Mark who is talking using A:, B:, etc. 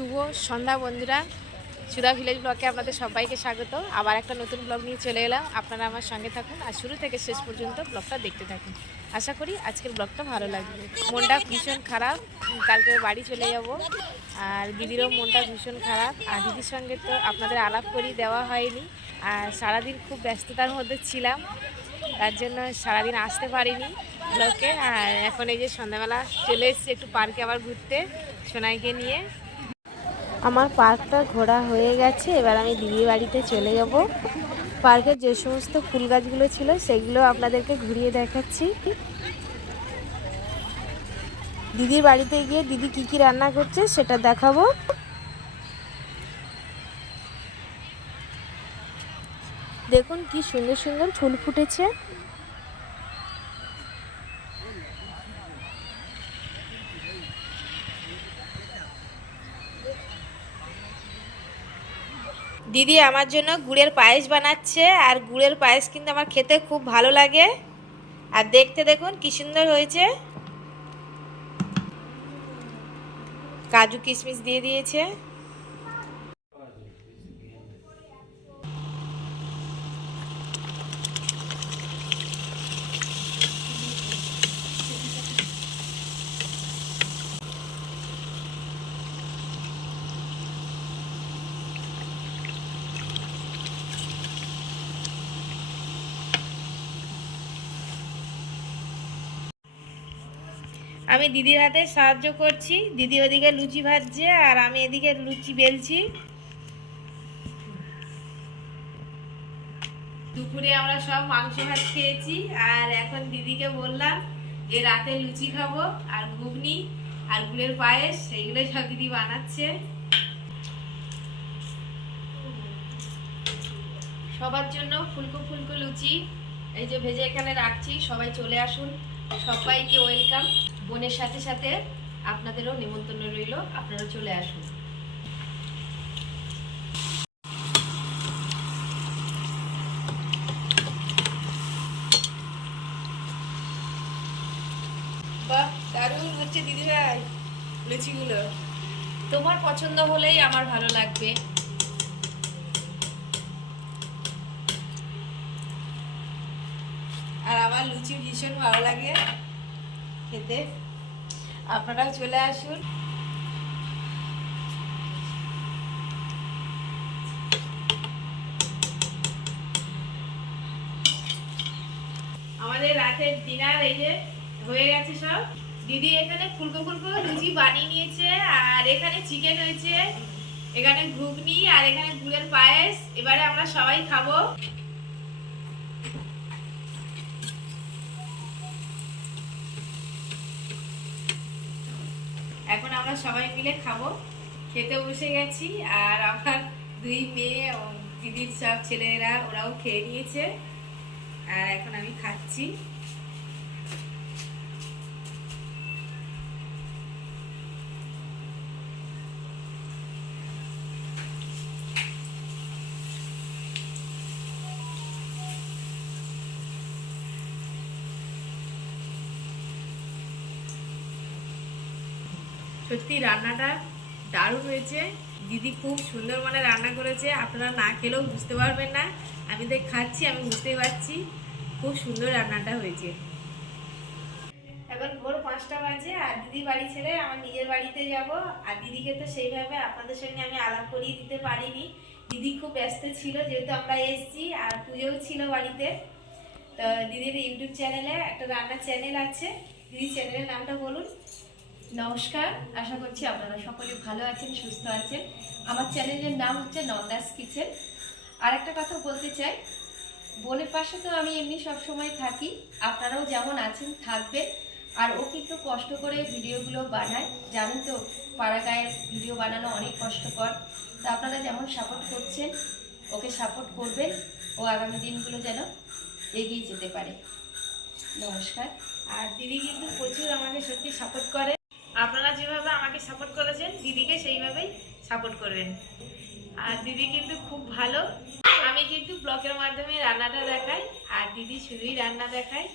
A: শুভ সন্ধ্যা বন্ধুরা। সুধা ভিলেজ ব্লকে আপনাদের সবাইকে স্বাগত। আবার একটা নতুন ব্লগ নিয়ে চলে এলাম। আপনারা আমার সঙ্গে থাকুন আর শুরু থেকে শেষ পর্যন্ত ব্লগটা দেখতে থাকুন। আশা করি আজকের ব্লগটা ভালো লাগবে। মনটা ভীষণ খারাপ। কালকে বাড়ি চলে যাব। আর দিদিরও মনটা ভীষণ খারাপ। আর দিদির সঙ্গে তো আপনাদের আলাপ করি দেওয়া হয়নি। আর সারাদিন খুব ব্যস্ততার মধ্যে ছিলাম। তার জন্য সারাদিন আসতে পারিনি ব্লকে আর এখন এই যে সন্ধ্যাবেলা চলে এসেছি একটু পার্কে আবার ঘুরতে সোনাইকে নিয়ে। আমার পার্কটা ঘোরা হয়ে গেছে, এবার আমি দিদির বাড়িতে চলে যাব। পার্কের যে সমস্ত ফুল গাছগুলো ছিল, সেগুলো আপনাদেরকে ঘুরিয়ে দেখাচ্ছি। দিদির বাড়িতে গিয়ে দিদি কি কি রান্না করছে, সেটা দেখাবো। দেখুন কি সুন্দর সুন্দর ফুল ফুটেছে। দিদি আমার জন্য গুড়ের পায়েস বানাচ্ছে আর গুড়ের পায়েস কিন্তু আমার খেতে খুব ভালো লাগে। আর দেখতে দেখুন কি সুন্দর হয়েছে। কাজু কিশমিশ দিয়ে দিয়েছে। আমি দিদির হাতে সাহায্য করছি। দিদি ওদিকে লুচি ভাজছে আর আমি এদিকে লুচি বেলছি। দুপুরে আমরা সব মাংস ভাত খেয়েছি আর এখন দিদিকে বললাম যে রাতে লুচি খাব আর ঘুগনি আর গুড়ের পায়েস সেইগুলো সব দিদি বানাচ্ছে। সবার জন্য ফুলকো ফুলকো লুচি, এই যে ভেজে এখানে রাখছি, সবাই চলে আসুন। সবাইকে ওয়েলকাম বোনের সাথে সাথে আপনাদেরও নিমন্ত্রণ রইল। আপনারা চলে আসুন। দারুণ হচ্ছে দিদি ভাই লুচিগুলো। তোমার পছন্দ হলেই আমার ভালো লাগবে। আর আমার লুচি ভীষণ ভালো লাগে। খেতে। আপনারাও চলে আসুন। আমাদের রাতের ডিনার এই যে হয়ে গেছে সব। দিদি এখানে ফুলকো ফুলকো লুচি বানিয়ে নিয়েছে, আর এখানে চিকেন হয়েছে, এখানে ঘুগনি, আর এখানে গুড়ের পায়েস। এবারে আমরা সবাই খাব। এখন আমরা সবাই মিলে খাব। খেতে বসে গেছি আর আমার দুই মেয়ে দিদির সব ছেলেরা, ওরাও খেয়ে নিয়েছে। আর এখন আমি খাচ্ছি। সত্যি রান্নাটা দারুণ হয়েছে। দিদি খুব সুন্দর মানে রান্না করেছে, আপনারা না খেলেও বুঝতে পারবেন না। আমি দেখ খাচ্ছি, আমি বুঝতেই পারছি। খুব সুন্দর রান্নাটা হয়েছে। এখন ভোর পাঁচটা বাজে আর দিদি বাড়ি ছেড়ে আমার নিজের বাড়িতে যাব। আর দিদিকে তো সেইভাবে আপনাদের সঙ্গে আমি আলাপ করিয়ে দিতে পারিনি। দিদি খুব ব্যস্ত ছিল, যেহেতু আমরা এসেছি আর পুজোও ছিল বাড়িতে। তো দিদির ইউটিউব চ্যানেলে একটা রান্নার চ্যানেল আছে। দিদি চ্যানেলের নামটা বলুন।
B: নমস্কার, আশা করছি আপনারা সকলে ভালো আছেন, সুস্থ আছেন। আমার চ্যানেলের নাম হচ্ছে নন্দাস কিচেন। আর একটা কথা বলতে চাই, বোনের পাশে তো আমি এমনি সব সময় থাকি, আপনারাও যেমন আছেন, থাকবেন। আর ও কিন্তু কষ্ট করে ভিডিওগুলো বানায়, জানেন তো পাড়া গায়ের ভিডিও বানানো অনেক কষ্টকর। তা আপনারা যেমন সাপোর্ট করছেন, ওকে সাপোর্ট করবেন, ও আগামী দিনগুলো যেন এগিয়ে যেতে পারে। নমস্কার।
A: আর দিদি কিন্তু প্রচুর আমাকে সত্যি সাপোর্ট করে। আপনারা যেভাবে আমাকে সাপোর্ট করেছেন, দিদিকে সেইভাবেই সাপোর্ট করবেন। আর দিদি কিন্তু খুব ভালো। আমি কিন্তু ব্লকের মাধ্যমে রান্নাটা দেখাই, আর দিদি শুধুই রান্না দেখায়।